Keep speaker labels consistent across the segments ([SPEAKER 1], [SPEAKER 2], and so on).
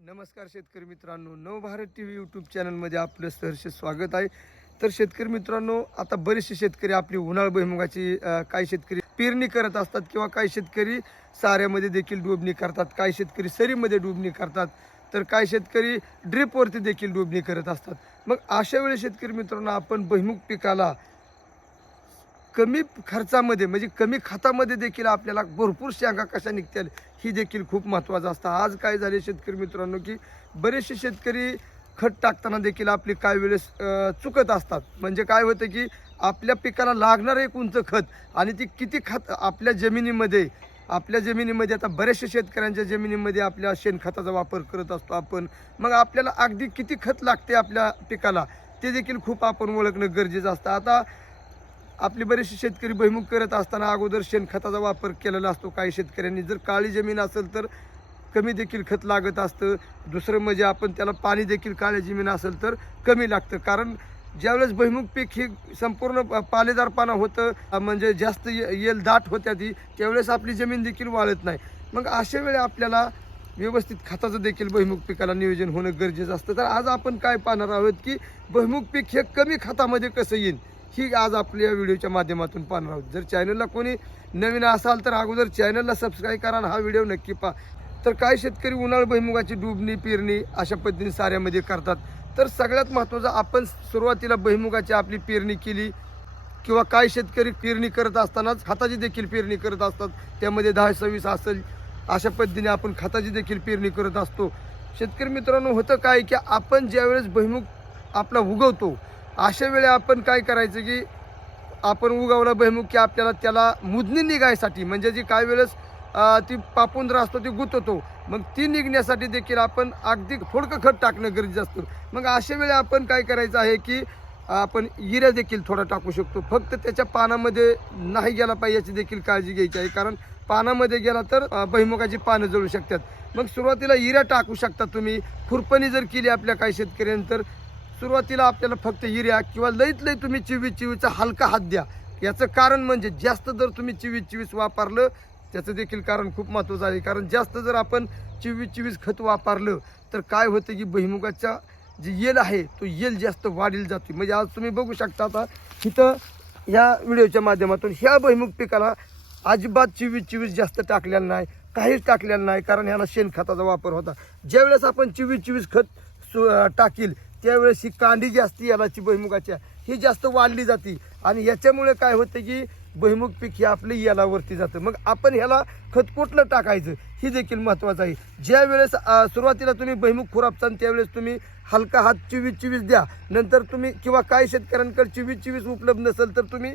[SPEAKER 1] नमस्कार शेतकरी मित्रांनो नवभारत टी व्ही यूट्यूब चॅनलमध्ये आपलं सहर्ष स्वागत आहे. तर शेतकरी मित्रांनो आता बरेचसे शेतकरी आपली उन्हाळ भुईमुगाची काही शेतकरी पेरणी करत असतात किंवा काही शेतकरी साऱ्यामध्ये देखील डुबणी करतात काही शेतकरी सरीमध्ये डुबणी करतात तर काही शेतकरी ड्रिपवरती देखील डुबणी करत असतात. मग अशा वेळी शेतकरी मित्रांनो आपण भुईमुग पिकाला कमी खर्चामध्ये म्हणजे कमी खतामध्ये देखील आपल्याला भरपूर शेंगा कशा निघतील ही देखील खूप महत्त्वाचं असतं. आज काय झाले शेतकरी मित्रांनो की बरेचसे शेतकरी खत टाकताना देखील आपली काय वेळेस चुकत असतात. म्हणजे काय होतं की आपल्या पिकाला लागणारं एक उंच खत आणि ती किती खत आपल्या जमिनीमध्ये आपल्या जमिनीमध्ये आता बऱ्याचशा शेतकऱ्यांच्या जमिनीमध्ये आपल्या शेणखताचा वापर करत असतो आपण. मग आपल्याला अगदी किती खत लागते आपल्या पिकाला ते देखील खूप आपण ओळखणं गरजेचं असतं. आता आपली बरेचसे शेतकरी भुईमुग करत असताना अगोदर शेणखताचा वापर केलेला असतो. काही शेतकऱ्यांनी जर काळी जमीन असेल तर कमी देखील खत लागत असतं. दुसरं म्हणजे आपण त्याला पाणी देखील काळी जमीन असेल तर कमी लागतं. कारण ज्यावेळेस भुईमुग पीक हे संपूर्ण पालेदार पाना होतं म्हणजे जास्त ये- येल दाट होत्या ती त्यावेळेस आपली जमीन देखील वाळत नाही. मग अशा वेळी आपल्याला व्यवस्थित खताचं देखील भुईमुग पिकाला नियोजन होणं गरजेचं असतं. तर आज आपण काय पाहणार आहोत की भुईमुग पीक हे कमी खतामध्ये कसं येईल? ही आज आपल्या या व्हिडिओच्या माध्यमातून पाहणार आहोत. जर चॅनलला कोणी नवीन असाल तर अगोदर चॅनलला सबस्क्राईब करा हा व्हिडिओ नक्की पहा. तर काही शेतकरी उन्हाळ भुईमुगाची डुबणी पेरणी अशा पद्धतीने साऱ्यामध्ये करतात. तर सगळ्यात महत्त्वाचं आपण सुरुवातीला भुईमुगाची आपली पेरणी केली किंवा काही शेतकरी पेरणी करत असतानाच खताची देखील पेरणी करत असतात त्यामध्ये दहा सव्वीस असेल अशा पद्धतीने आपण खताची देखील पेरणी करत असतो. शेतकरी मित्रांनो होतं काय की आपण ज्यावेळेस भुईमुग आपला उगवतो अशा वेळी आपण काय करायचं की आपण उगावला भुईमुग की आपल्याला त्याला मुदनी निघायसाठी म्हणजे जी काही वेळेस ती पापुंद्र असतो ती गुतवतो मग ती निघण्यासाठी देखील आपण अगदी थोडकं खत टाकणं गरजेचं असतं. मग अशा वेळी आपण काय करायचं आहे की आपण इऱ्या देखील थोडा टाकू शकतो. फक्त त्याच्या पानामध्ये नाही गेला पाहिजे याची देखील काळजी घ्यायची आहे कारण पानामध्ये गेला तर बहिमुखाची पानं जळू शकतात. मग सुरुवातीला इऱ्या टाकू शकता तुम्ही. खुरपणी जर केली आपल्या काही तर सुरुवातीला आपल्याला फक्त युरिया किंवा लईत लई तुम्ही चिवीस चिवीचा हलका हात द्या. याचं कारण म्हणजे जास्त जर तुम्ही चिवीस चिवीस वापरलं त्याचं देखील कारण खूप महत्त्वाचं आहे. कारण जास्त जर आपण चिवीस चिवीस खत वापरलं तर काय होतं की भुईमुगाच्या जे येल आहे तो येल जास्त वाढील जाते म्हणजे आज तुम्ही बघू शकता आता इथं ह्या व्हिडिओच्या माध्यमातून ह्या भुईमुग पिकाला अजिबात चिवीस चिवीस जास्त टाकलेलं नाही काहीच टाकलेलं नाही कारण ह्याला शेणखताचा वापर होता. ज्यावेळेस आपण चिवीस चिवीस खत सु टाकील त्यावेळेस ही कांडी जी असते यालाची भुईमुगाच्या ही जास्त वाढली जाते. आणि याच्यामुळे काय होतं की भुईमुग पीक हे आपलं यालावरती जातं. मग आपण ह्याला खत कुठलं टाकायचं? ही देखील महत्त्वाचं आहे. ज्या वेळेस सुरुवातीला तुम्ही भुईमुग खुरापतान त्यावेळेस तुम्ही हलका हात चिवीस चिवीस द्या. नंतर तुम्ही किंवा काही शेतकऱ्यांकडे चिवीस चिवीस उपलब्ध नसेल तर तुम्ही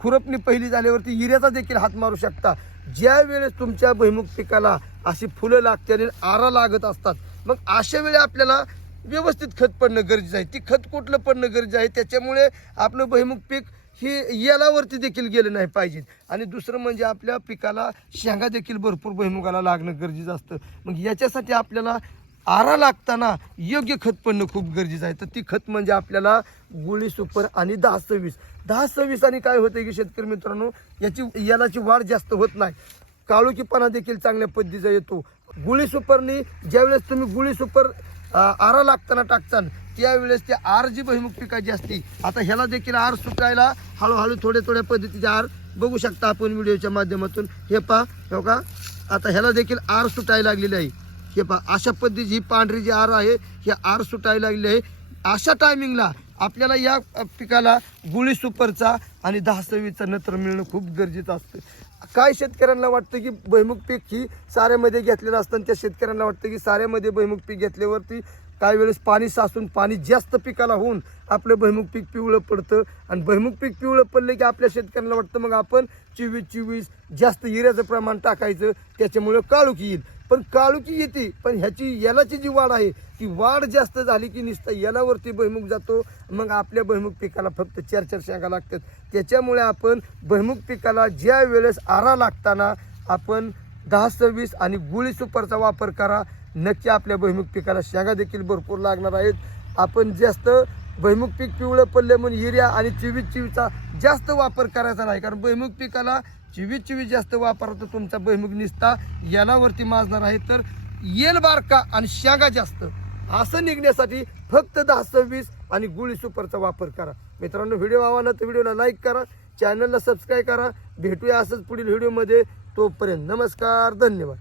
[SPEAKER 1] खुरपणी पहिली झाल्यावरती हिऱ्याचा देखील हात मारू शकता. ज्या वेळेस तुमच्या भुईमुग पिकाला अशी फुलं लागते आणि आरा लागत असतात मग अशा वेळी आपल्याला व्यवस्थित खत पडणं गरजेचं आहे. ती खत कुठलं पडणं गरजेचं आहे? त्याच्यामुळे आपलं भुईमुग पीक ही यालावरती देखील गेलं नाही पाहिजे. आणि दुसरं म्हणजे आपल्या पिकाला शेंगा देखील भरपूर भुईमुगाला लागणं गरजेचं असतं. मग याच्यासाठी आपल्याला आरा लागताना योग्य खत पडणं खूप गरजेचं आहे. तर ती खत म्हणजे आपल्याला गुळी सुपर आणि दहा सव्वीस दहा सव्वीस आणि काय होतं की शेतकरी मित्रांनो याची यालाची वाढ जास्त होत नाही. काळोखीपणा देखील चांगल्या पद्धतीचा येतो. गुळी सुपरनी ज्यावेळेस तुम्ही गुळी सुपर आरा लागताना टाकतान. त्यावेळेस ते आर जी बहिमुख पिकाची असते आता ह्याला देखील आर सुकायला हळूहळू थोड्या थोड्या पद्धतीचे आर बघू शकता आपण व्हिडिओच्या माध्यमातून. हे पहा हो का आता ह्याला देखील आर सुटायला लागलेली आहे. हे पहा अशा पद्धतीची ही पांढरी जी आर आहे हे आर सुटायला लागली आहे. अशा टायमिंगला आपल्याला या पिकाला गुळी सुपरचा आणि दहा सव्वीचा नत्र मिळणं खूप गरजेचं असतं. काय शेतकऱ्यांना वाटतं की भुईमुग पीक ही साऱ्यामध्ये घेतलेलं असतं आणि त्या शेतकऱ्यांना वाटतं की साऱ्यामध्ये भुईमुग पीक घेतल्यावरती काही वेळेस पाणी साचून पाणी जास्त पिकाला होऊन आपलं भुईमुग पीक पिवळं पडतं. आणि भुईमुग पीक पिवळं पडलं की आपल्या शेतकऱ्यांना वाटतं मग आपण चिवीस चिवीस जास्त हिऱ्याचं प्रमाण टाकायचं. त्याच्यामुळं काळूक येईल. पण काळूची येते पण ह्याची यालाची जी वाढ आहे ती वाढ जास्त झाली की नुसतं यालावरती भुईमुग जातो. मग आपल्या भुईमुग पिकाला फक्त चार चार शेंगा लागतात. त्याच्यामुळे आपण भुईमुग पिकाला ज्या वेळेस आरा लागताना आपण दहा सव्वीस आणि गुळी सुपरचा वापर करा. नक्की आपल्या भुईमुग पिकाला शेंगा देखील भरपूर लागणार आहेत. आपण जास्त भुईमुग पीक पिवळं पडले म्हणून युरिया आणि चिवीस चिवीचा जास्त वापर करायचा नाही. कारण भुईमुग पिकाला चिवीस चिवीस जास्त वापरा तर तुमचा भुईमुग निसता यालावरती माजणार आहे. तर येल बारका आणि शेंगा जास्त. असं निघण्यासाठी फक्त दहा सव्वीस आणि गुळी सुपरचा वापर करा. मित्रांनो व्हिडिओ आवडला तर व्हिडिओला लाईक करा चॅनलला सबस्क्राईब करा. भेटूया असंच पुढील व्हिडिओमध्ये. तोपर्यंत नमस्कार धन्यवाद.